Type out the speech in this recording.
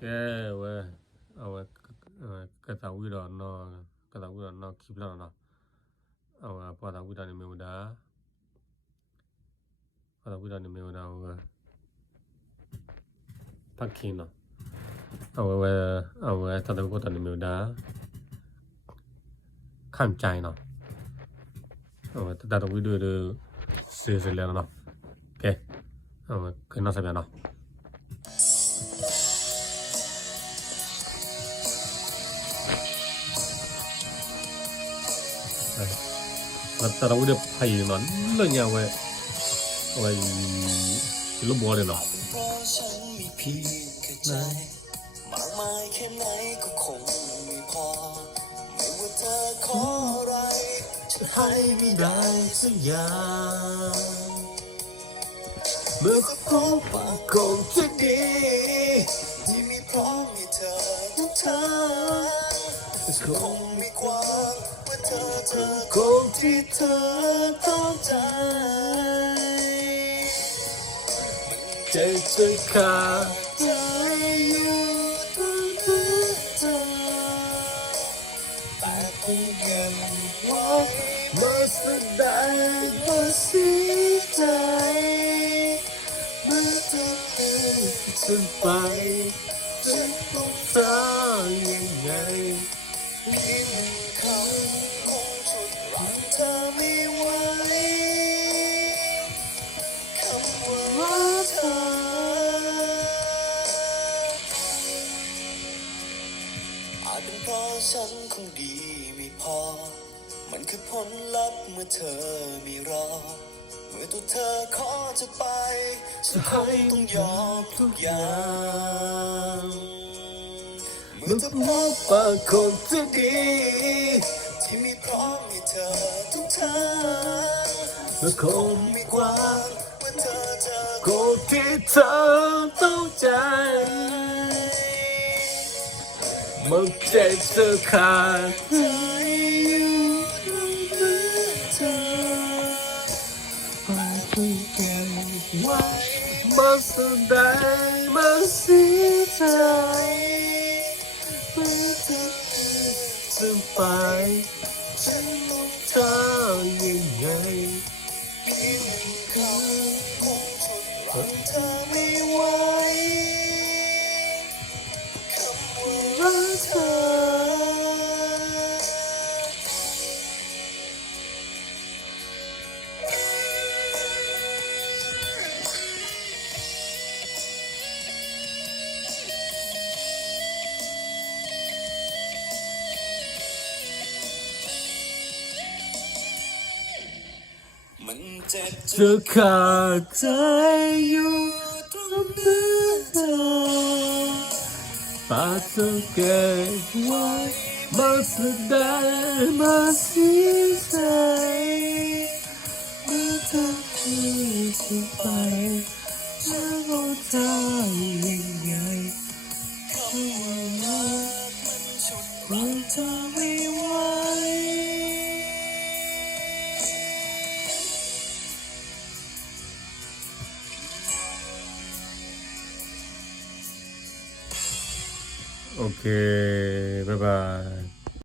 ကဲဝဲအဝဲကတာဝီတော့နော်ကတာဝီတော့နော်ခိပလာနော်အဝဲပေါ်တာဝီတာနေမေဝဒါပေါ်တာဝီတာနေမေဝဒါဝဲဖတ်ခင်းနော်အဝဲတတကိုတာနေမေဝဒါခံချိုင်နော်အဝဲတတဝီတို့စေလဲနော်ကဲအဝဲခဏစပြန်နော်แต่เราเดี๋ยวพายมันเรื่องยังไงไว้ลูกบัวเลยเนาะเพราะฉันมีเพียงแค่ใจมากมายแค่ไหนก็คงไม่พอไม่ว่าเธอขออะไรฉันให้ไม่ได้สักอย่างเมื่อพบปากคงจะดีที่มีพร้อมให้เธอทุกทางคงไม่กว้างว่าเธอคงที่เธอต้องใจใจจะขาดใจอยู่ตรงเธอแต่คงยังไว้มาแสดงว่าเสียใจเมื่อเธอฉันไปจะต้องทำยังไงยิ่งคำคงฉุดรั้งเธอไม่ไหวคำว่าเธออาจเป็นเพราะฉันคงดีไม่พอมันคือผลลัพธ์เมื่อเธอไม่รอเมื่อตัวเธอขอจะไปฉันคงต้องยอมทุกอย่างเมื่อเธอพบปากคนที่ดีที่มีพร้อมให้เธอทุกทางและคงไม่กว้างว่าเธอจะคนที่เธอต้องใจมันใจเธอขาดใจอยู่ตรงนั้นเธอไปคุยกันไว้มาแสดงมาเสียใจเมื่อเธอจะไปฉันต้องทำยังไงอีกหนึ่งคำคงฉุดรั้งเธอไม่ไหวคำว่ารักเธอมันเจ็บจะขาดใจอยู่ตรงนั้นเธอปากเธอเก็บไว้มาแสดงมาเสียใจเมื่อเธอจะไปจะต้องทำยังไงคำว่ารักมันฉุดรั้งเธอไม่ไหวโอเคบ๊ายบาย